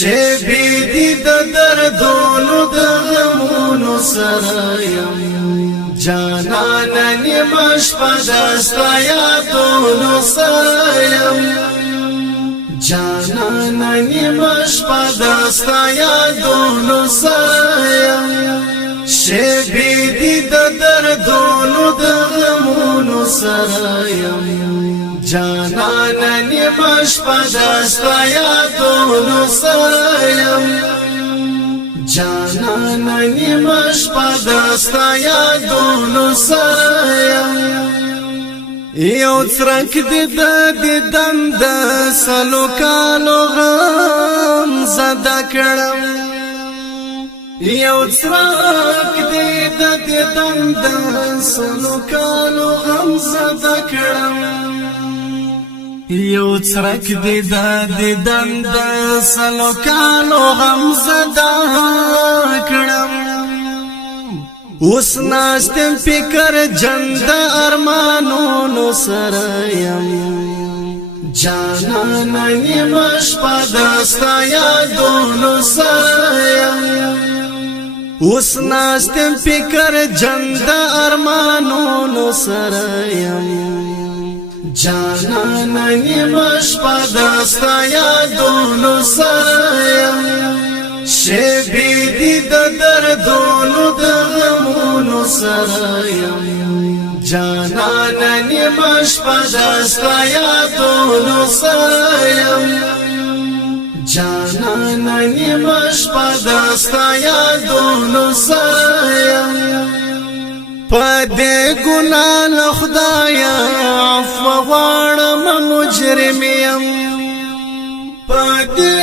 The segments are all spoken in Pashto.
شبی دی د دردونو د غمونو سره یم جانان نیمه شپه دستا یادونو سره یم جانان نیمه شپه دستا یادونو سره یم شبی دی د دردونو د غمونو سره یم جانان نیمه شپه دستا یادونو سره یم جانان نیمه شپه دستا یادونو سره یم یو څرک دی د دیدن د سلو کالو غم زده کړم یو څرک دی د دیدن د سلو کالو غم زده کړم یو څرک دی د دیدن د سلو کالو غم زده کړم اوس ناستم فکر جند ارمانونو سره یم جانان نیمه شپه دستا یادونو سره یم اوس ناستم فکر جند ارمانونو سره یم جانان نیمه شپه دستا یادونو سره یم شبی دی د دردونو د غمونو سره یم جانان نیمه شپه دستا یادونو سره یم جانان نیمه شپه دستا یادونو سره یم پدې ګناه له خدایا عفو غواړم مجرم یم پدې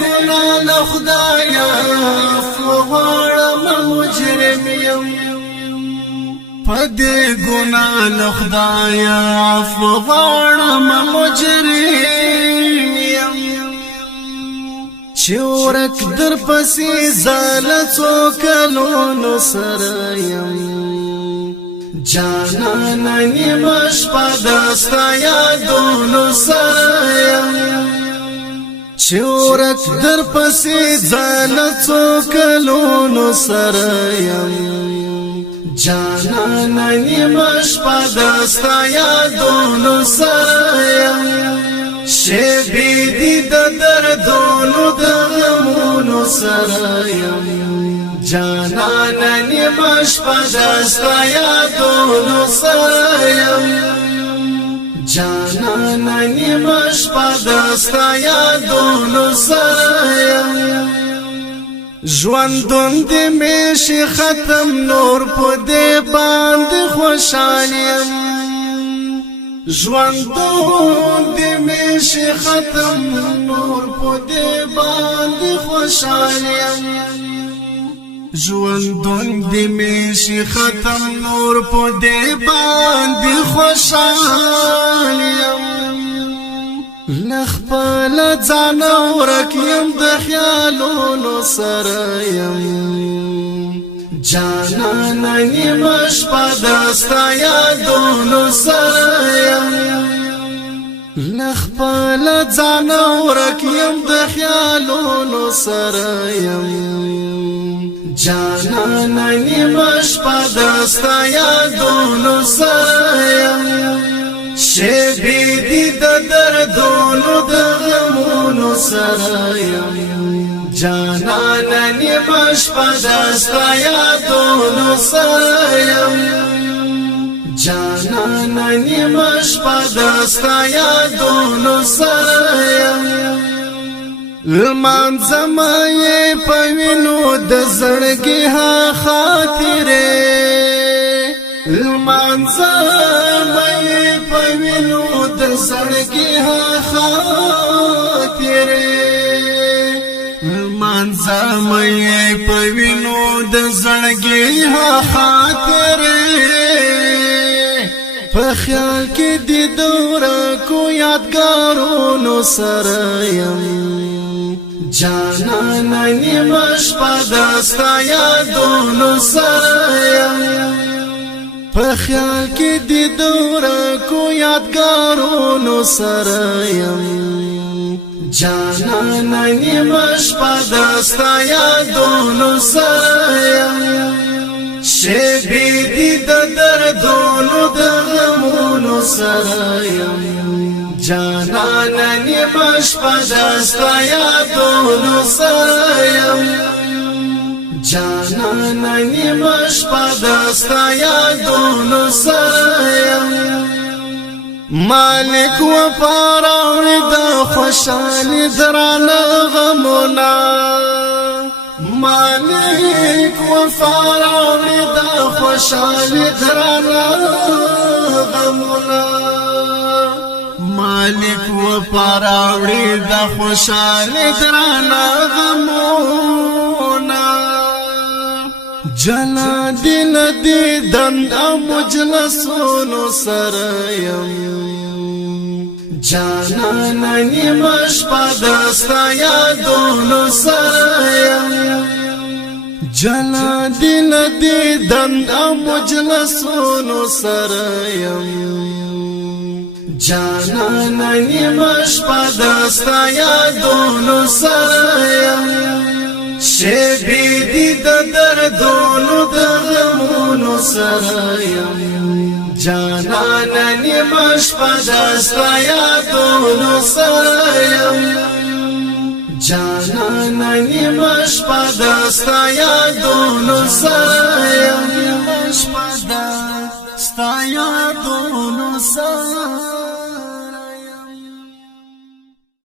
ګناه له خدایا عفو غواړم مجرم یم پدې ګناه له خدایا عفو غواړم مجرم یم چې ورک در پسې زال څوکلونو سره یم جانان نیمه شپه دستا یادونو سره یم چې ورک در پسې ځان څوکلونو سره یم جانان نیمه شپه دستا یادونو سره یم شبی دی د دردونو د غمونو سره یم جانان نیمه شپه دستا یادونو سره یم جانان نیمه شپه دستا یادونو سره یم ژوندون دې مې شي ختم نور په دې باندې خوشحال یم ژوندون دې مې شي ختم نور په دې باندې خوشحال یم ژوندون دې مې شي ختم نور په دې باندې خوشحال یم لخپل ځان ورک یم د خیالونو سره یم جانان نیمه شپه دستا یادونو سره یم لخپل ځان ورک یم د خیالونو سره یم جانان نیمه شپه دستا یادونو سره یم شبی دی د دردونو د غمونو سره یم جانان نیمه شپه دستا یادونو سره یم جانان نیمه شپه دستا یادونو سره یم لمانځم یې په وینو د زړګي ها خاطرې لمانځم یې په وینو د زړګي ها خاطرې لمانځم یې په وینو د زړګي ها خاطرې په خیال کې د دوره کو یادګارونو سره یم جانان نیمه شپه دستا یادونو سره یم په خیال کې د دوره کو یادګارونو سره یم جانانا نیمش پدستا یادونو سرایم شیبی دی د دردونو د غمونو سرایم جانانا نیمش پدستا یادونو سرایم جانانا نیمش پدستا یادونو سرایم مالک وفا راوړي د خوشالي درانه غمونه مالک وفا راوړي د خوشالي درانه غمونه مالک وفا راوړي د خوشالي درانه غمونه جلا دل دی دن او مجلسونو سرایم جانانا نیمش پدستا یادونو سرایم جلا دل دی دن او مجلسونو سرایم جانانا نیمش پدستا یادونو سرایم شیبی دی د دردونو د غمونو سرایم جانانا نیمش پدستا یادونو سرایم جانانا نیمش پدستا یادونو سرایم نیمش پدستا یادونو سرایم